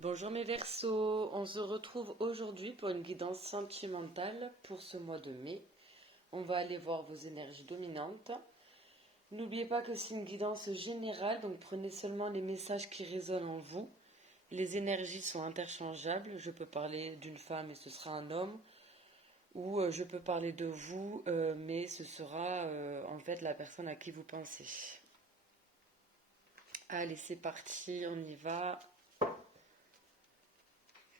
Bonjour mes Verseaux, on se retrouve aujourd'hui pour une guidance sentimentale pour ce mois de mai. On va aller voir vos énergies dominantes. N'oubliez pas que c'est une guidance générale, donc prenez seulement les messages qui résonnent en vous. Les énergies sont interchangeables, je peux parler d'une femme et ce sera un homme, ou je peux parler de vous, mais ce sera en fait la personne à qui vous pensez. Allez, c'est parti, on y va.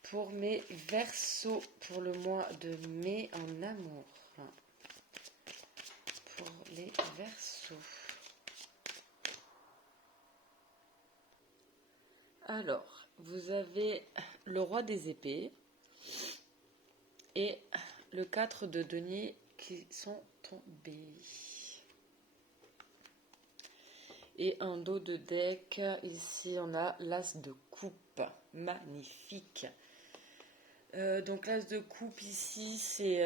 Pour mes Verseaux, pour le mois de mai en amour. Pour les Verseaux. Alors, vous avez le roi des épées et le 4 de denier qui sont tombés. Et en dos de deck, ici on a l'as de coupe. Magnifique. Donc l'as de coupe ici, c'est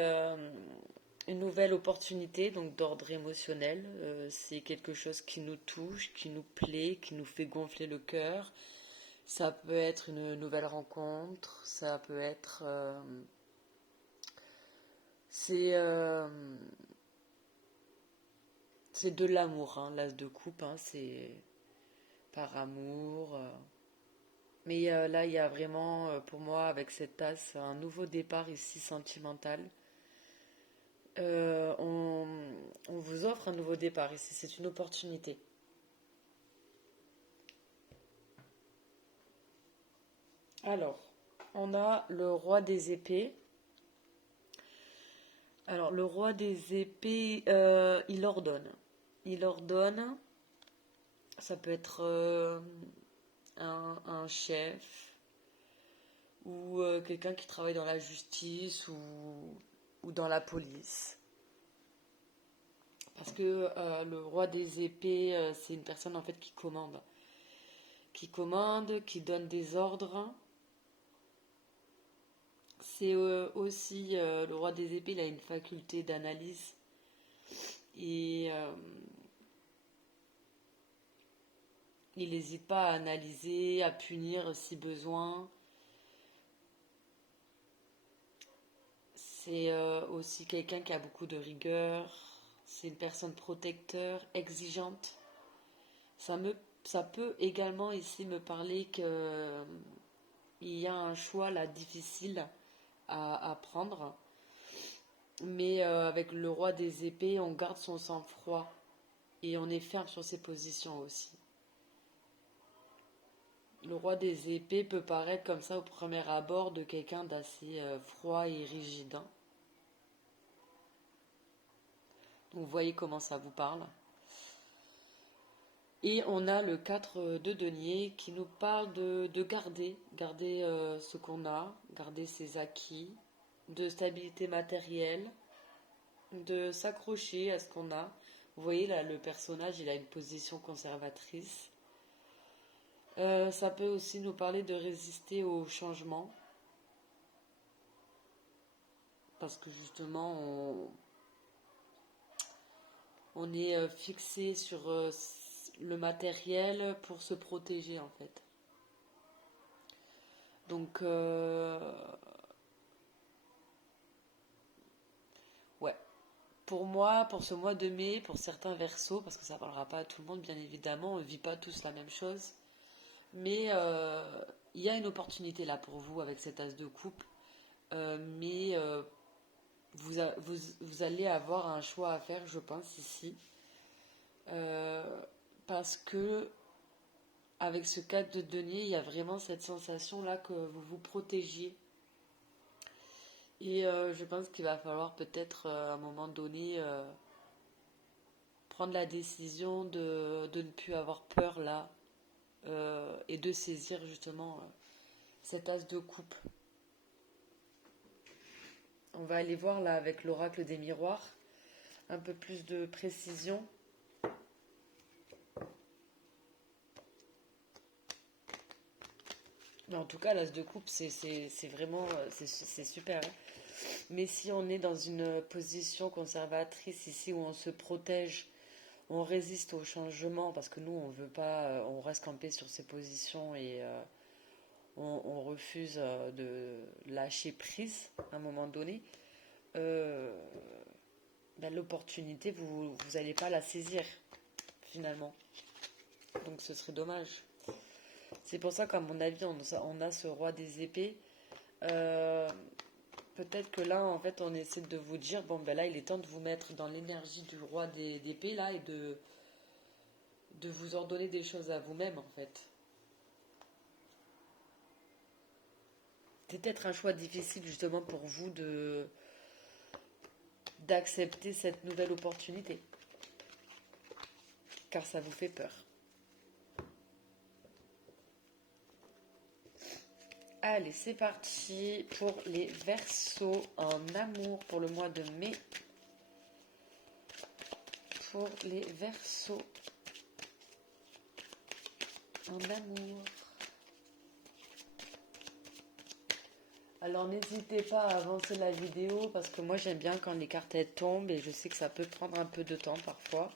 une nouvelle opportunité, donc d'ordre émotionnel. C'est quelque chose qui nous touche, qui nous plaît, qui nous fait gonfler le cœur. Ça peut être une nouvelle rencontre, ça peut être... c'est de l'amour, hein, l'as de coupe, hein, c'est par amour. Mais là, il y a vraiment, pour moi, avec cette tasse, un nouveau départ ici sentimental. Euh, on, on vous offre un nouveau départ ici, c'est une opportunité. Alors, on a le roi des épées. Alors, le roi des épées, il ordonne. Il ordonne, ça peut être un chef ou quelqu'un qui travaille dans la justice ou dans la police. Parce que le roi des épées, c'est une personne en fait qui donne des ordres. C'est aussi le roi des épées, il a une faculté d'analyse et il n'hésite pas à analyser, à punir si besoin. C'est aussi quelqu'un qui a beaucoup de rigueur. C'est une personne protecteur, exigeante. Ça, me, ça peut également ici me parler qu'il y a un choix là difficile à prendre. Mais avec le roi des épées, on garde son sang-froid et on est ferme sur ses positions aussi. Le roi des épées peut paraître comme ça au premier abord de quelqu'un d'assez froid et rigide, hein. Donc vous voyez comment ça vous parle. Et on a le 4 de denier qui nous parle de garder ce qu'on a, garder ses acquis, de stabilité matérielle, de s'accrocher à ce qu'on a. Vous voyez là, le personnage, il a une position conservatrice. Ça peut aussi nous parler de résister au changement, parce que justement, on est fixé sur le matériel pour se protéger en fait. Donc, ouais. Pour moi, pour ce mois de mai, pour certains versos, parce que ça ne parlera pas à tout le monde, bien évidemment, on ne vit pas tous la même chose. Mais il y a une opportunité là pour vous avec cet as de coupe. Mais vous allez avoir un choix à faire, je pense, ici. Euh, Parce que avec ce 4 de denier, il y a vraiment cette sensation là que vous vous protégiez. Et je pense qu'il va falloir peut-être à un moment donné prendre la décision de ne plus avoir peur là et de saisir justement cet as de coupe. On va aller voir là avec l'oracle des miroirs un peu plus de précision. Mais en tout cas, l'as de coupe, c'est vraiment c'est super, hein. Mais si on est dans une position conservatrice ici où on se protège, on résiste au changement parce que nous on veut pas, on reste campé sur ses positions et on refuse de lâcher prise à un moment donné, euh, ben, l'opportunité, vous n'allez pas la saisir finalement. Donc ce serait dommage. C'est pour ça qu'à mon avis, on a ce roi des épées. Euh, Peut-être que là, en fait, on essaie de vous dire, bon, ben là, il est temps de vous mettre dans l'énergie du roi d'épée, là, et de vous ordonner des choses à vous-même, en fait. C'est peut-être un choix difficile, justement, pour vous d'accepter cette nouvelle opportunité, car ça vous fait peur. Allez, c'est parti pour les Verseaux en amour pour le mois de mai. Pour les Verseaux en amour. Alors n'hésitez pas à avancer la vidéo parce que moi j'aime bien quand les cartes elles tombent et je sais que ça peut prendre un peu de temps parfois.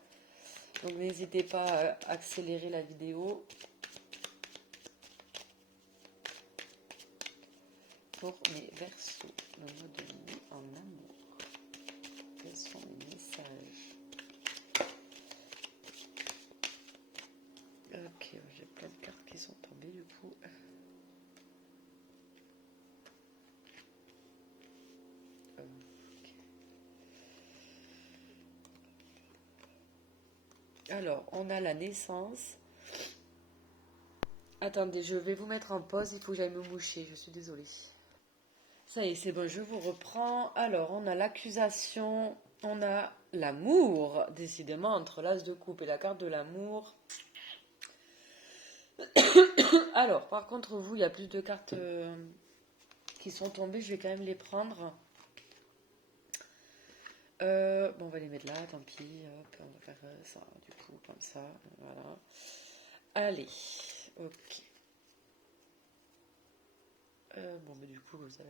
Donc n'hésitez pas à accélérer la vidéo. Pour les Verseaux, le mois de mai en amour. Quels sont les messages? Ok, j'ai plein de cartes qui sont tombées du coup. Okay. Alors, on a la naissance. Attendez, je vais vous mettre en pause, il faut que j'aille me moucher, je suis désolée. Ça y est, c'est bon, je vous reprends. Alors, on a l'accusation, on a l'amour, décidément, entre l'as de coupe et la carte de l'amour. Alors, par contre, vous, il y a plus de cartes qui sont tombées, je vais quand même les prendre. Bon, on va les mettre là, tant pis. Hop, on va faire ça, du coup, comme ça. Voilà. Allez, ok. Bon, mais du coup, vous savez.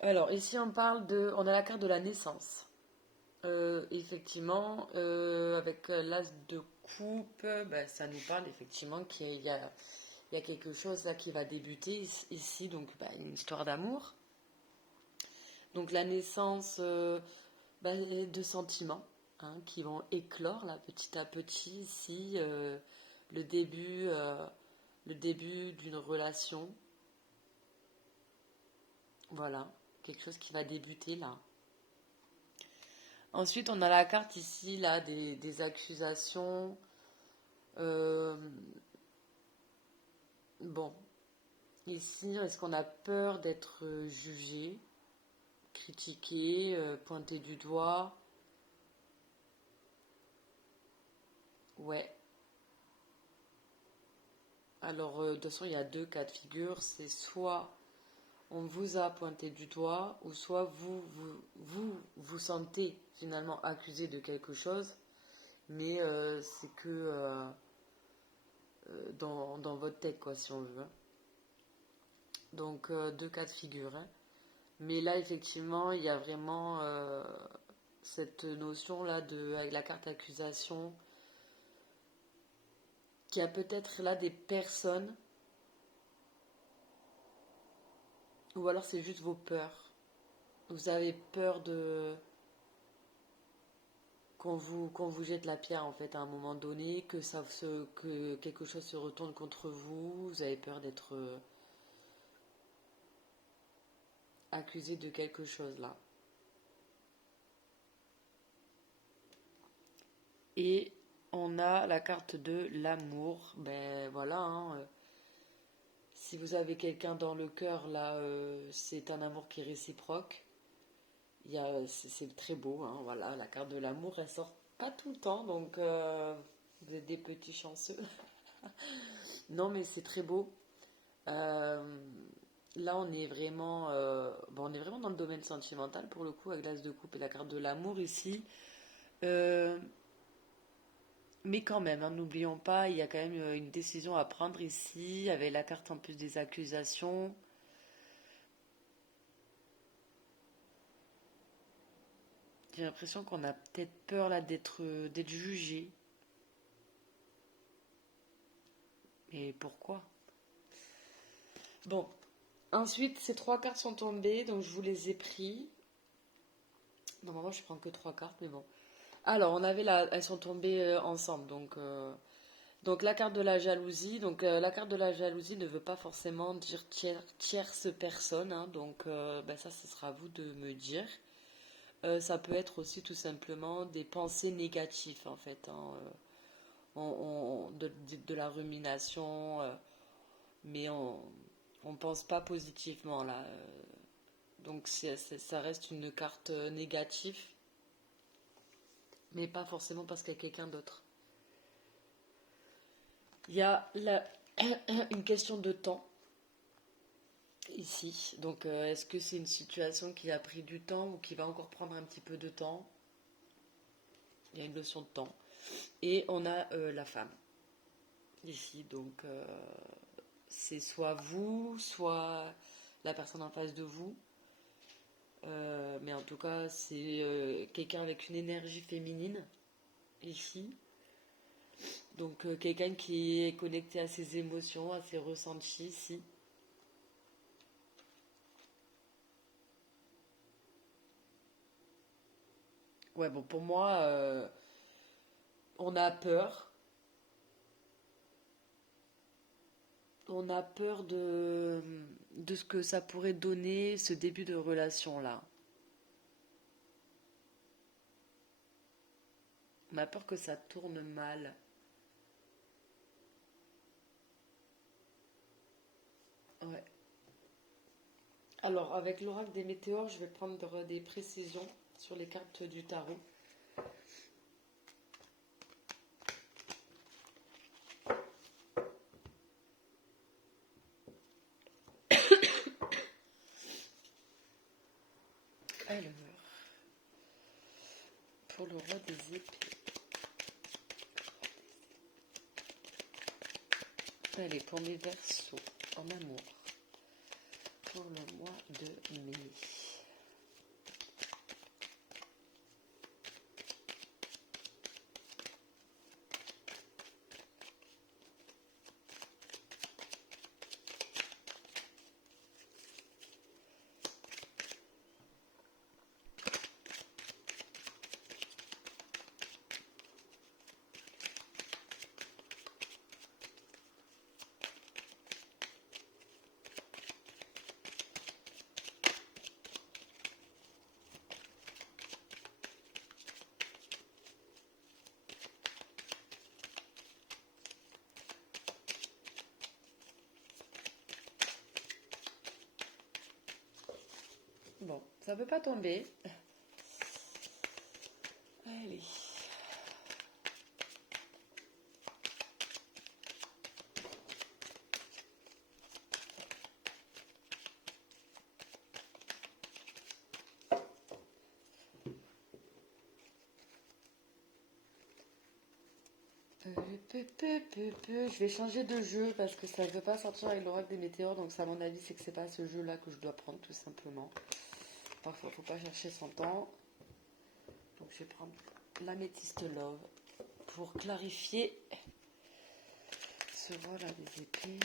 Alors, ici, on a la carte de la naissance. Effectivement, avec l'as de coupe, ben, ça nous parle effectivement il y a quelque chose là qui va débuter ici, donc ben, une histoire d'amour. Donc la naissance de sentiments qui vont éclore là petit à petit ici, le début, euh, le début d'une relation. Voilà, quelque chose qui va débuter là. Ensuite, on a la carte ici là des accusations. Euh, bon, ici, est-ce qu'on a peur d'être jugé, critiqué, pointé du doigt? Ouais. Alors, de toute façon, il y a deux cas de figure. C'est soit on vous a pointé du doigt, ou soit vous sentez finalement accusé de quelque chose, mais c'est que dans votre tête, quoi, si on veut. Donc, deux cas de figure. Hein. Mais là, effectivement, il y a vraiment cette notion-là avec la carte accusation, qui a peut-être là des personnes, ou alors c'est juste vos peurs. Vous avez peur de qu'on vous jette la pierre en fait à un moment donné, que quelque chose se retourne contre vous. Vous avez peur d'être accusé de quelque chose là. Et on a la carte de l'amour. Ben voilà. Si vous avez quelqu'un dans le cœur là, c'est un amour qui est réciproque. C'est très beau, hein, voilà, la carte de l'amour, elle sort pas tout le temps, donc vous êtes des petits chanceux. Non, mais c'est très beau. Euh, Là, on est vraiment dans le domaine sentimental pour le coup, avec l'as de coupe et la carte de l'amour ici. Euh, mais quand même, hein, n'oublions pas, il y a quand même une décision à prendre ici, avec la carte en plus des accusations. J'ai l'impression qu'on a peut-être peur là d'être jugé. Et pourquoi? Bon, ensuite, ces trois cartes sont tombées, donc je vous les ai pris. Normalement, je prends que trois cartes, mais bon. Alors, elles sont tombées ensemble, donc la carte de la jalousie. Donc la carte de la jalousie ne veut pas forcément dire tierce personne, hein, donc ben ça, ce sera à vous de me dire. Ça peut être aussi tout simplement des pensées négatives, en fait, hein, de la rumination, mais on pense pas positivement là. Donc ça reste une carte négative, mais pas forcément parce qu'il y a quelqu'un d'autre. Il y a une question de temps ici. Donc est-ce que c'est une situation qui a pris du temps ou qui va encore prendre un petit peu de temps? Il y a une notion de temps. Et on a la femme ici. Donc c'est soit vous, soit la personne en face de vous. Mais en tout cas, c'est quelqu'un avec une énergie féminine ici. Donc quelqu'un qui est connecté à ses émotions, à ses ressentis ici. Ouais, bon, pour moi, on a peur. On a peur de ce que ça pourrait donner, ce début de relation-là. On a peur que ça tourne mal. Ouais. Alors, avec l'oracle des météores, je vais prendre des précisions sur les cartes du tarot. Alors, pour le roi des épées. Allez, pour mes versos en amour. Pour le mois de mai. Bon, ça ne peut pas tomber. Allez. Je vais changer de jeu parce que ça ne veut pas sortir avec l'oracle des météores. Donc, ça, à mon avis, c'est que c'est pas ce jeu-là que je dois prendre, tout simplement. Parfois, faut pas chercher son temps. Donc, je vais prendre l'améthyste love pour clarifier ce rôle-là des épées.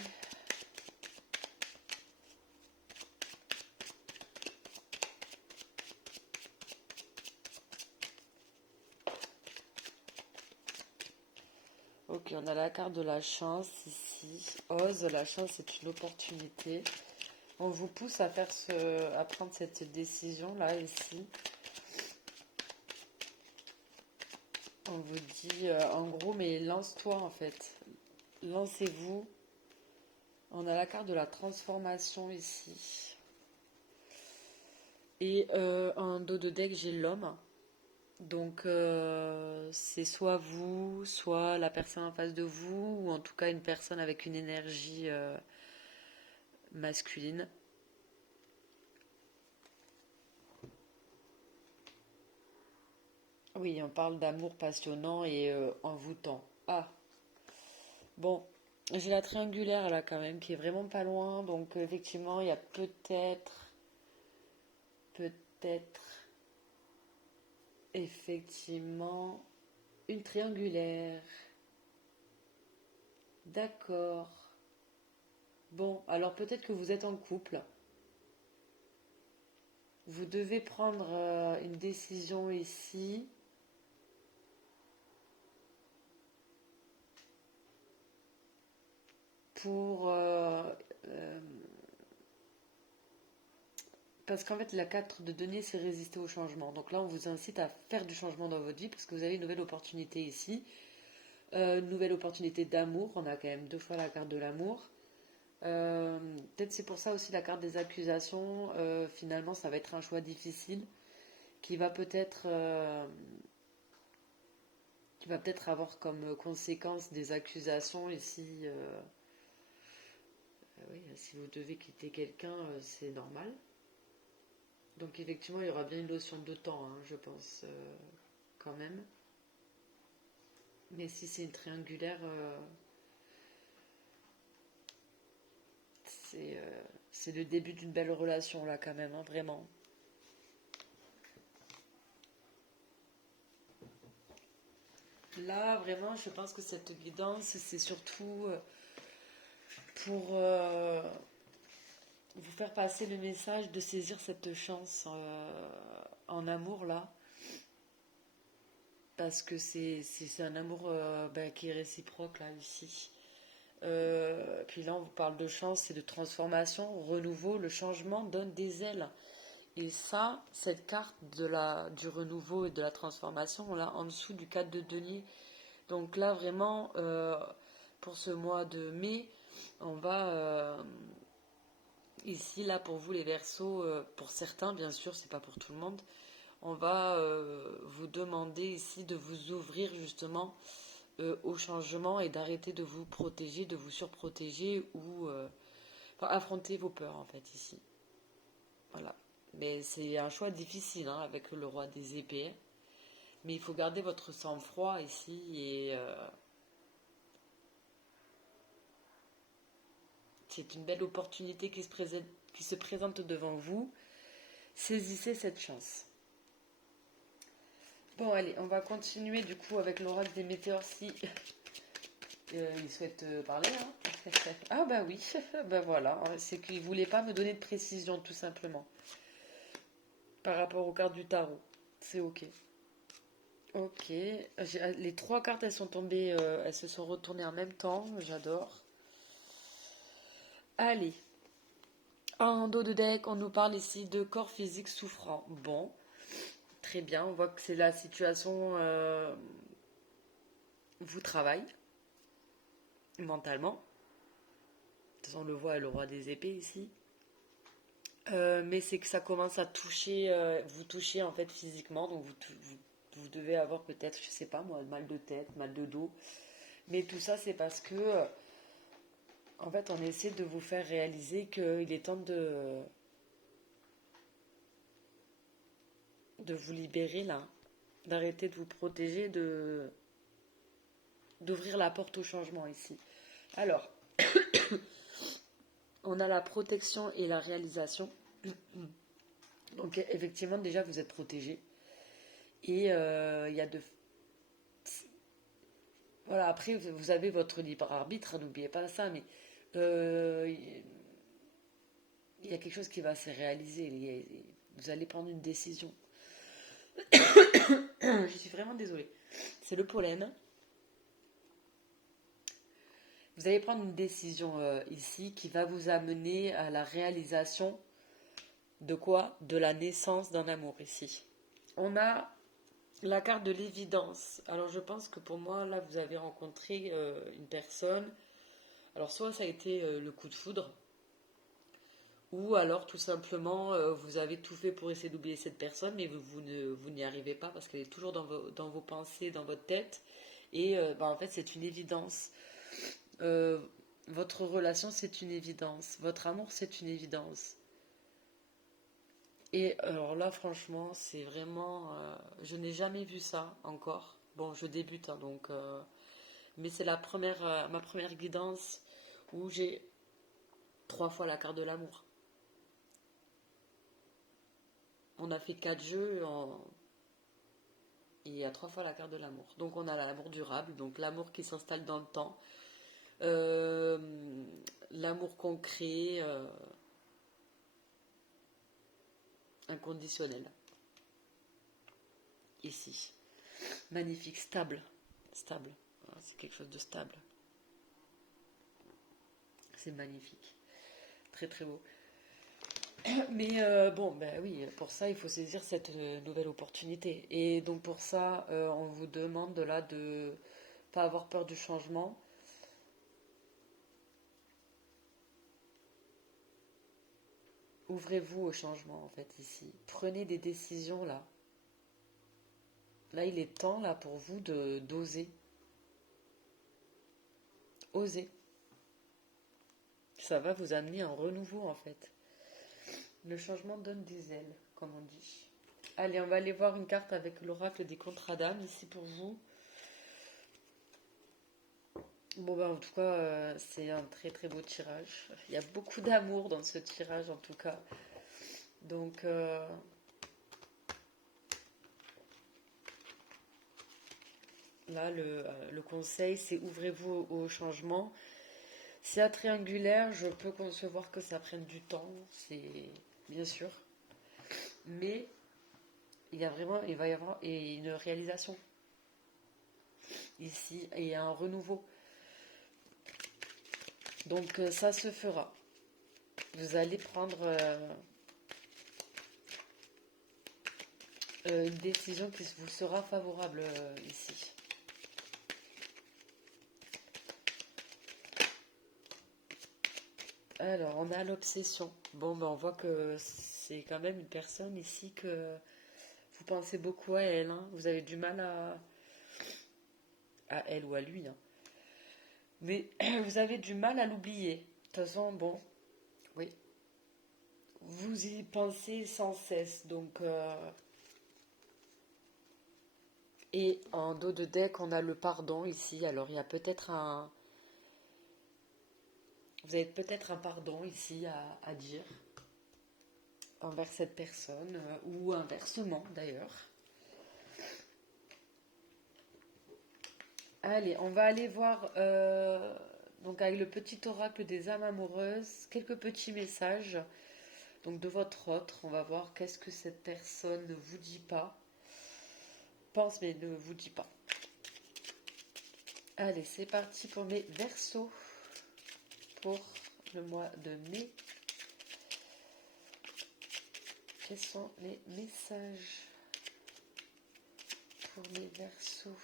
Ok, on a la carte de la chance ici. Ose, la chance, c'est une opportunité. On vous pousse à à prendre cette décision-là, ici. On vous dit, en gros, mais lance-toi, en fait. Lancez-vous. On a la carte de la transformation, ici. Et en dos de deck, j'ai l'homme. Donc, c'est soit vous, soit la personne en face de vous, ou en tout cas une personne avec une énergie masculine. Oui, on parle d'amour passionnant et envoûtant. Ah, bon, j'ai la triangulaire là quand même qui est vraiment pas loin, donc effectivement il y a peut-être, effectivement, une triangulaire. D'accord, Bon, alors peut-être que vous êtes en couple. Vous devez prendre une décision ici pour... euh, parce qu'en fait, la 4 de denier, c'est résister au changement. Donc là, on vous incite à faire du changement dans votre vie parce que vous avez une nouvelle opportunité ici. Une nouvelle opportunité d'amour. On a quand même 2 fois la carte de l'amour. Peut-être c'est pour ça aussi la carte des accusations. Finalement, ça va être un choix difficile qui va peut-être avoir comme conséquence des accusations ici. Oui, si vous devez quitter quelqu'un, c'est normal. Donc effectivement, il y aura bien une notion de temps, hein, je pense, quand même. Mais si c'est une triangulaire, c'est le début d'une belle relation là quand même, hein, vraiment. Là, vraiment, je pense que cette guidance, c'est surtout pour vous faire passer le message de saisir cette chance en amour là. Parce que c'est un amour qui est réciproque là, ici. Puis là, on vous parle de chance et de transformation, renouveau. Le changement donne des ailes. Et ça, cette carte du renouveau et de la transformation, là, en dessous du 4 de denier. Donc là, vraiment, pour ce mois de mai, on va ici, là, pour vous les Verseaux, pour certains, bien sûr, c'est pas pour tout le monde, on va vous demander ici de vous ouvrir justement au changement et d'arrêter de vous protéger, de vous surprotéger ou affronter vos peurs en fait ici. Voilà. Mais c'est un choix difficile hein, avec le roi des épées. Mais il faut garder votre sang-froid ici et c'est une belle opportunité qui se présente devant vous. Saisissez cette chance. Bon, allez, on va continuer du coup avec l'oracle des météores si il souhaite parler. Hein. Ah bah oui, bah voilà, c'est qu'il voulait pas me donner de précision tout simplement par rapport aux cartes du tarot. C'est ok. Ok, les 3 cartes elles sont tombées, elles se sont retournées en même temps, j'adore. Allez, en dos de deck, on nous parle ici de corps physique souffrant. Bon, très bien, on voit que c'est la situation vous travaille mentalement. De toute façon, on le voit, le roi des épées ici. Mais c'est que ça commence à toucher, vous toucher en fait physiquement, donc vous devez avoir peut-être, je sais pas moi, mal de tête, mal de dos. Mais tout ça, c'est parce que, en fait, on essaie de vous faire réaliser qu'il est temps de vous libérer là, d'arrêter de vous protéger, d'ouvrir la porte au changement ici. Alors, on a la protection et la réalisation. Donc effectivement, déjà, vous êtes protégé. Et il y a de... Voilà, après, vous avez votre libre arbitre, n'oubliez pas ça, mais il y a quelque chose qui va se réaliser. Vous allez prendre une décision. Je suis vraiment désolée. C'est le pollen. Vous allez prendre une décision ici qui va vous amener à la réalisation de quoi? De la naissance d'un amour ici. On a la carte de l'évidence. Alors je pense que pour moi, là, vous avez rencontré une personne. Alors soit ça a été le coup de foudre, ou alors tout simplement vous avez tout fait pour essayer d'oublier cette personne, mais vous n'y arrivez pas parce qu'elle est toujours dans vos pensées, dans votre tête. Et en fait, c'est une évidence. Euh, Votre relation, c'est une évidence. Votre amour, c'est une évidence. Et alors là, franchement, c'est vraiment... je n'ai jamais vu ça encore. Bon, je débute, hein, donc... mais c'est ma première guidance où j'ai 3 fois la carte de l'amour. On a fait 4 jeux et il y a 3 fois la carte de l'amour. Donc on a l'amour durable, donc l'amour qui s'installe dans le temps. Euh, l'amour concret, inconditionnel. Ici. Magnifique, stable. Stable. Voilà, c'est quelque chose de stable. C'est magnifique. Très très beau. Mais bon, ben oui, pour ça, il faut saisir cette nouvelle opportunité. Et donc pour ça, on vous demande là de pas avoir peur du changement. Ouvrez-vous au changement en fait ici. Prenez des décisions là. Là, il est temps là pour vous de d'oser. Oser. Ça va vous amener un renouveau en fait. Le changement donne des ailes, comme on dit. Allez, on va aller voir une carte avec l'oracle des contrats d'âme ici pour vous. Bon, ben, en tout cas, c'est un très très beau tirage. Il y a beaucoup d'amour dans ce tirage, en tout cas. Donc, là, le conseil, c'est ouvrez-vous au changement. Si à triangulaire, je peux concevoir que ça prenne du temps, c'est bien sûr. Mais il va y avoir une réalisation ici et un renouveau. Donc, ça se fera. Vous allez prendre une décision qui vous sera favorable ici. Alors, on a l'obsession. Bon, ben, on voit que c'est quand même une personne ici que vous pensez beaucoup à elle. Hein. Vous avez du mal à elle ou à lui. Hein. Mais vous avez du mal à l'oublier. De toute façon, bon, oui. Vous y pensez sans cesse. Donc, et en dos de deck, on a le pardon ici. Alors, il y a peut-être un... Vous avez peut-être un pardon ici à dire envers cette personne, ou inversement d'ailleurs. Allez, on va aller voir, donc avec le petit oracle des âmes amoureuses, quelques petits messages donc de votre autre. On va voir qu'est-ce que cette personne ne vous dit pas, pense mais ne vous dit pas. Allez, c'est parti pour mes Verseaux pour le mois de mai. Quels sont les messages pour mes Verseaux?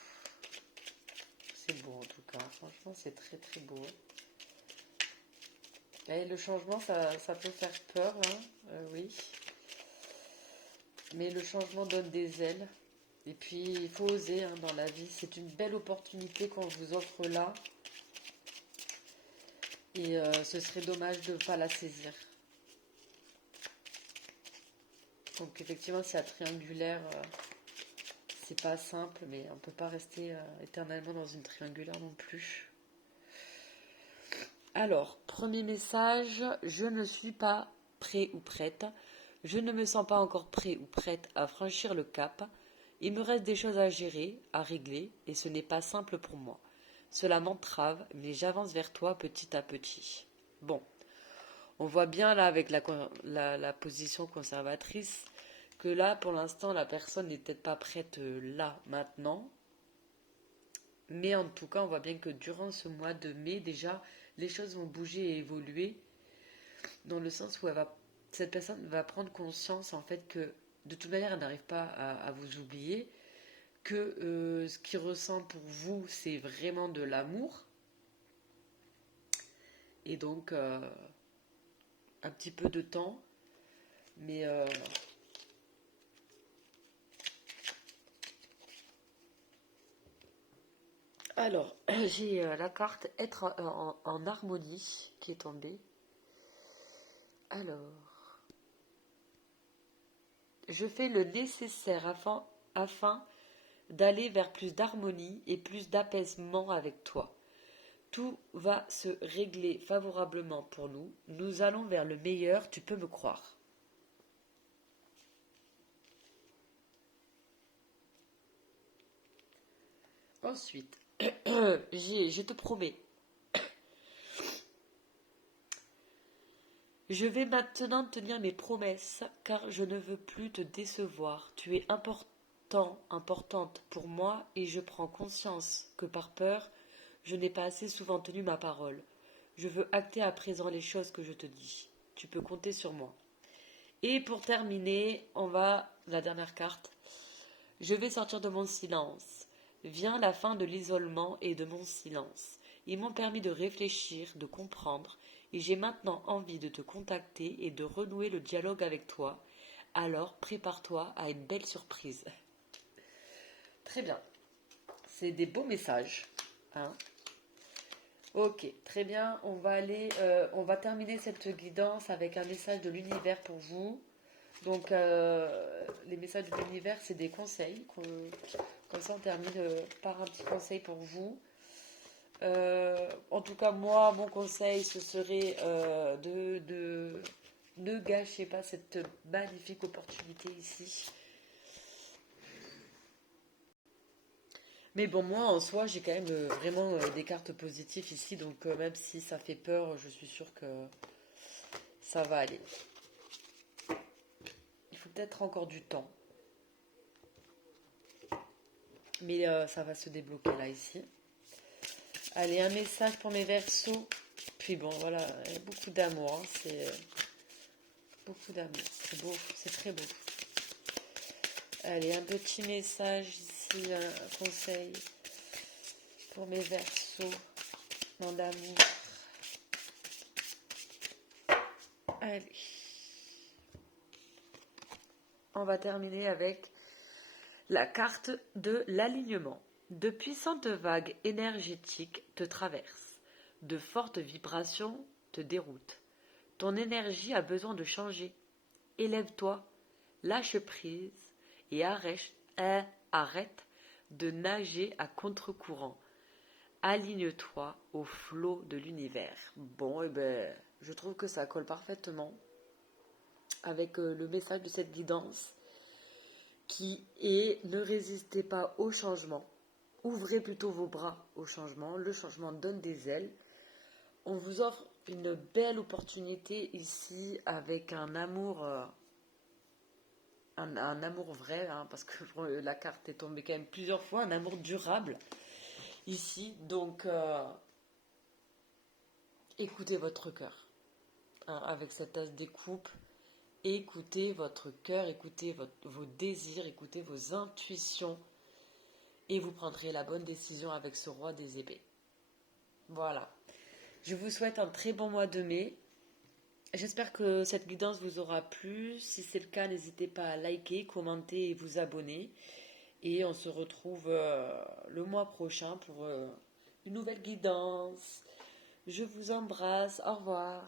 C'est beau en tout cas, franchement c'est très très beau. Et le changement ça peut faire peur, hein, oui. Mais le changement donne des ailes. Et puis il faut oser hein, dans la vie. C'est une belle opportunité qu'on vous offre là. Et ce serait dommage de ne pas la saisir. Donc effectivement si c'est triangulaire, c'est pas simple, mais on ne peut pas rester éternellement dans une triangulaire non plus. Alors, premier message, je ne suis pas prêt ou prête. Je ne me sens pas encore prêt ou prête à franchir le cap. Il me reste des choses à gérer, à régler, et ce n'est pas simple pour moi. Cela m'entrave, mais j'avance vers toi petit à petit. Bon, on voit bien là avec la position conservatrice que là, pour l'instant, la personne n'est peut-être pas prête là, maintenant. Mais en tout cas, on voit bien que durant ce mois de mai, déjà, les choses vont bouger et évoluer dans le sens où cette personne va prendre conscience en fait que de toute manière, elle n'arrive pas à vous oublier, que ce qu'il ressent pour vous, c'est vraiment de l'amour. Et donc, un petit peu de temps, mais alors, j'ai la carte être en harmonie qui est tombée. Alors, je fais le nécessaire afin d'aller vers plus d'harmonie et plus d'apaisement avec toi. Tout va se régler favorablement pour nous. Nous allons vers le meilleur, tu peux me croire. Ensuite, je te promets Je vais maintenant tenir mes promesses, car je ne veux plus te décevoir. Tu es importante pour moi, et je prends conscience que par peur, je n'ai pas assez souvent tenu ma parole. Je veux acter à présent les choses que je te dis. Tu peux compter sur moi. Et pour terminer, on va la dernière carte. Je vais sortir de mon silence. Vient la fin de l'isolement et de mon silence. Ils m'ont permis de réfléchir, de comprendre, et j'ai maintenant envie de te contacter et de renouer le dialogue avec toi. Alors prépare-toi à une belle surprise. Très bien. C'est des beaux messages. Hein. Ok, très bien. On va terminer cette guidance avec un message de l'univers pour vous. Donc, les messages de l'univers, c'est des conseils. Comme ça, on termine par un petit conseil pour vous. En tout cas, moi, mon conseil, ce serait de ne gâchez pas cette magnifique opportunité ici. Mais bon, moi, en soi, j'ai quand même vraiment des cartes positives ici. Donc, même si ça fait peur, je suis sûre que ça va aller. Il faut peut-être encore du temps. Mais ça va se débloquer là, ici. Allez, un message pour mes Verseaux. Puis bon, voilà, beaucoup d'amour. Hein, c'est beaucoup d'amour. C'est beau, c'est très beau. Allez, un petit message ici, un conseil pour mes Verseaux. Mon amour. Allez. On va terminer avec la carte de l'alignement. De puissantes vagues énergétiques te traversent. De fortes vibrations te déroutent. Ton énergie a besoin de changer. Élève-toi, lâche prise et arrête de nager à contre-courant. Aligne-toi au flot de l'univers. Bon, je trouve que ça colle parfaitement avec le message de cette guidance qui est ne résistez pas au changement. Ouvrez plutôt vos bras au changement. Le changement donne des ailes. On vous offre une belle opportunité ici avec un amour, un amour vrai, hein, parce que la carte est tombée quand même plusieurs fois, un amour durable ici. Donc, écoutez votre cœur hein, avec cette as des coupes. Écoutez votre cœur, écoutez vos désirs, écoutez vos intuitions et vous prendrez la bonne décision avec ce roi des épées. Voilà. Je vous souhaite un très bon mois de mai. J'espère que cette guidance vous aura plu. Si c'est le cas, n'hésitez pas à liker, commenter et vous abonner. Et on se retrouve le mois prochain pour une nouvelle guidance. Je vous embrasse. Au revoir.